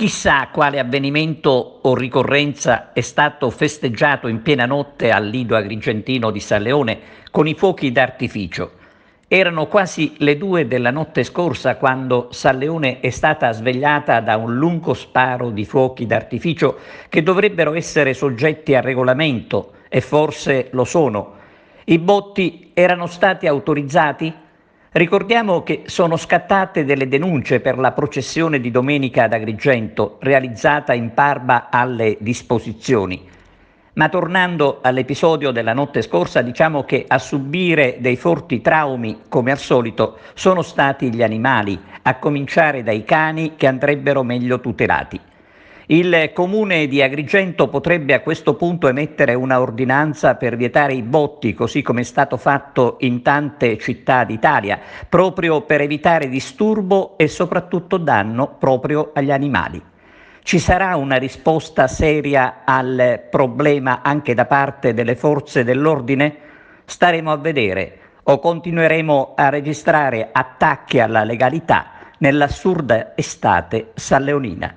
Chissà quale avvenimento o ricorrenza è stato festeggiato in piena notte al Lido Agrigentino di San Leone con i fuochi d'artificio. Erano quasi le 2 della notte scorsa quando San Leone è stata svegliata da un lungo sparo di fuochi d'artificio che dovrebbero essere soggetti a regolamento e forse lo sono. I botti erano stati autorizzati? Ricordiamo che sono scattate delle denunce per la processione di domenica ad Agrigento, realizzata in barba alle disposizioni. Ma tornando all'episodio della notte scorsa, diciamo che a subire dei forti traumi, come al solito, sono stati gli animali, a cominciare dai cani che andrebbero meglio tutelati. Il comune di Agrigento potrebbe a questo punto emettere una ordinanza per vietare i botti, così come è stato fatto in tante città d'Italia, proprio per evitare disturbo e soprattutto danno proprio agli animali. Ci sarà una risposta seria al problema anche da parte delle forze dell'ordine? Staremo a vedere o continueremo a registrare attacchi alla legalità nell'assurda estate sanleonina.